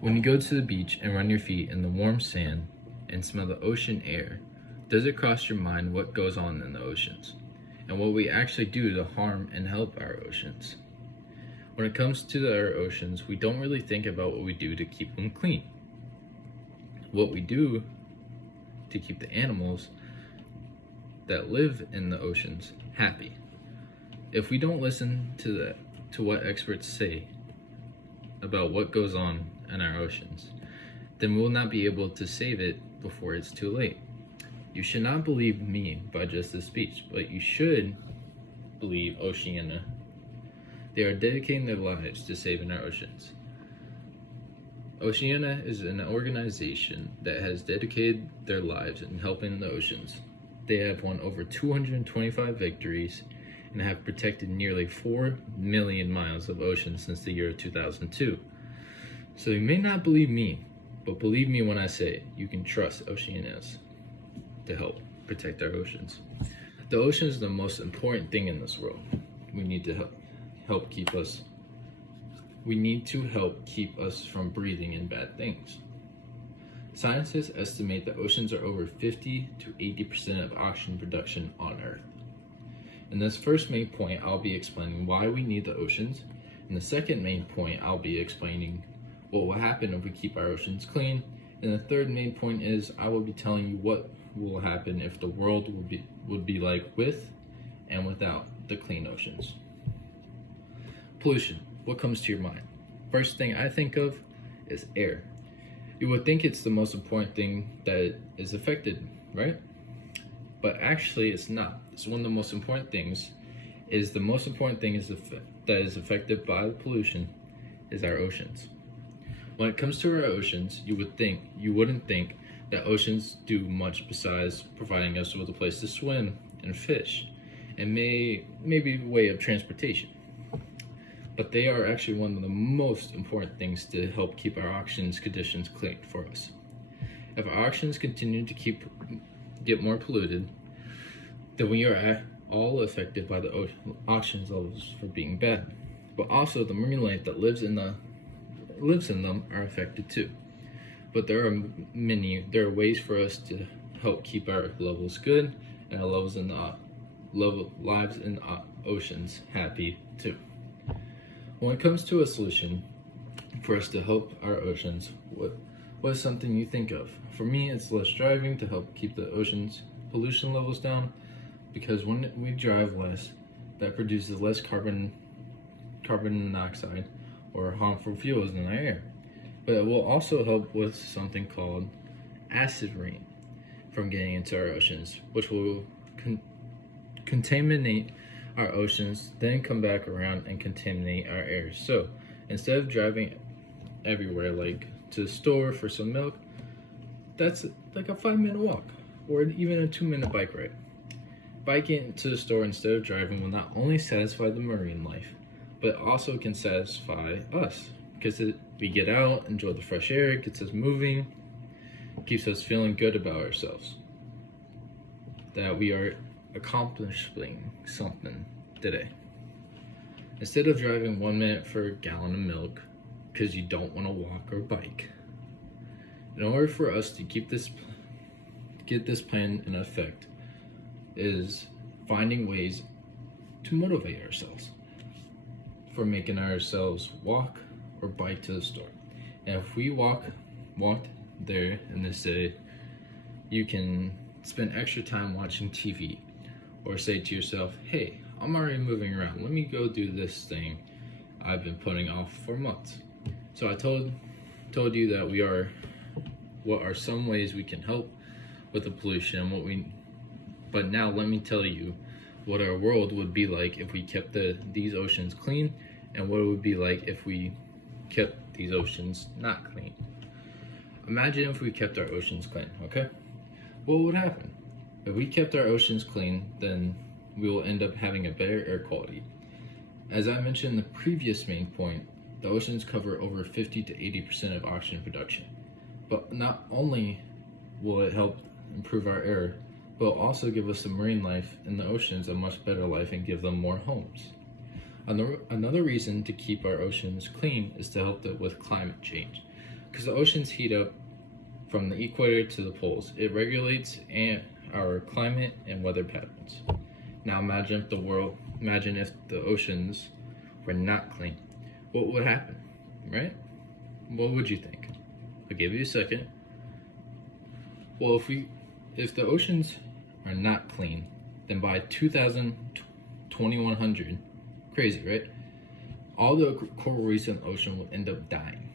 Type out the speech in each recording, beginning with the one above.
When you go to the beach and run your feet in the warm sand and smell the ocean air, does it cross your mind what goes on in the oceans and what we actually do to harm and help our oceans? When it comes to our oceans, we don't really think about what we do to keep them clean. What we do to keep the animals that live in the oceans happy. If we don't listen to what experts say about what goes on in our oceans, then we will not be able to save it before it's too late. You should not believe me by just this speech, but you should believe Oceana. They are dedicating their lives to saving our oceans. Oceana is an organization that has dedicated their lives in helping the oceans. They have won over 225 victories and have protected nearly 4 million miles of ocean since the year 2002. So you may not believe me, but believe me when I say you can trust Oceanas to help protect our oceans. The ocean is the most important thing in this world. We need to help keep us from breathing in bad things. Scientists estimate that oceans are over 50 to 80% of oxygen production on Earth. In this first main point, I'll be explaining why we need the oceans. In the second main point, I'll be explaining what will happen if we keep our oceans clean. And the third main point is I will be telling you what will happen if the world would be like with and without the clean oceans. Pollution. What comes to your mind? First thing I think of is air. You would think it's the most important thing that is affected, right? But actually it's not. It's one of the most important things. That is affected by the pollution is our oceans. When it comes to our oceans, you wouldn't think that oceans do much besides providing us with a place to swim and fish, and maybe a way of transportation. But they are actually one of the most important things to help keep our oceans conditions clean for us. If our oceans continue to get more polluted, then we are all affected by the ocean levels for being bad. But also the marine life that lives in them are affected too. But there are ways for us to help keep our levels good and our lives in the oceans happy too. When it comes to a solution for us to help our oceans, what is something you think of? For me, it's less driving to help keep the ocean's pollution levels down, because when we drive less, that produces less carbon monoxide or harmful fuels in our air. But it will also help with something called acid rain from getting into our oceans, which will contaminate our oceans, then come back around and contaminate our air. So instead of driving everywhere, like to the store for some milk, that's like a 5-minute walk or even a 2-minute bike ride. Biking to the store instead of driving will not only satisfy the marine life, but also can satisfy us, because we get out, enjoy the fresh air, it gets us moving, keeps us feeling good about ourselves, that we are accomplishing something today. Instead of driving 1 minute for a gallon of milk because you don't want to walk or bike, in order for us to get this plan in effect, is finding ways to motivate ourselves for making ourselves walk or bike to the store. And if we walked there and they say you can spend extra time watching TV, or say to yourself, hey, I'm already moving around, let me go do this thing I've been putting off for months. So I told you that what are some ways we can help with the pollution, but now let me tell you what our world would be like if we kept these oceans clean, and what it would be like if we kept these oceans not clean. Imagine if we kept our oceans clean, okay? What would happen? If we kept our oceans clean, then we will end up having a better air quality. As I mentioned in the previous main point, the oceans cover over 50 to 80% of oxygen production. But not only will it help improve our air, but it'll also give us the marine life in the oceans a much better life and give them more homes. Another reason to keep our oceans clean is to help with climate change. Because the oceans heat up from the equator to the poles. It regulates our climate and weather patterns. Now imagine if the oceans were not clean. What would happen, right? What would you think? I'll give you a second. Well, if the oceans are not clean, then by 2100, crazy, right? All the coral reefs in the ocean will end up dying.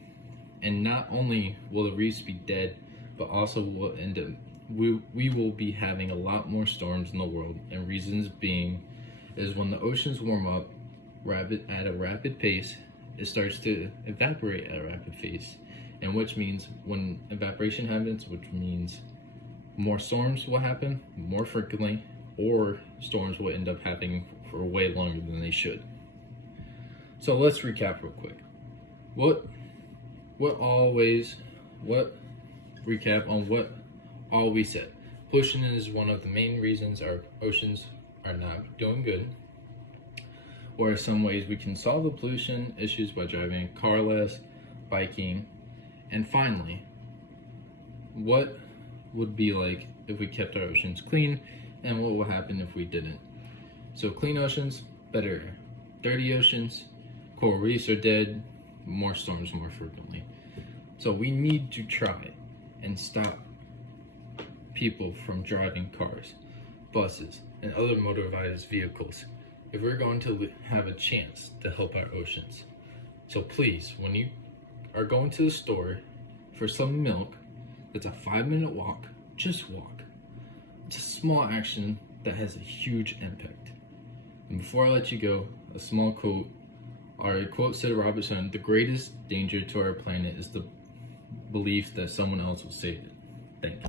And not only will the reefs be dead, but also we will be having a lot more storms in the world. And reasons being is when the oceans warm up at a rapid pace, it starts to evaporate at a rapid pace. And which means when evaporation happens, which means more storms will happen more frequently, or storms will end up happening for way longer than they should. So let's recap real quick. Recap on what all we said. Pollution is one of the main reasons our oceans are not doing good. What are some ways we can solve the pollution issues by driving a car less, biking, and finally, what would be like if we kept our oceans clean, and what would happen if we didn't? So clean oceans, better air. Dirty oceans, coral reefs are dead, more storms more frequently. So we need to try and stop people from driving cars, buses, and other motorized vehicles if we're going to have a chance to help our oceans. So please, when you are going to the store for some milk that's a 5-minute walk, just walk. It's a small action that has a huge impact. And before I let you go, a small quote. Our quote said Robertson, "The greatest danger to our planet is the belief that someone else will save it." Thank you.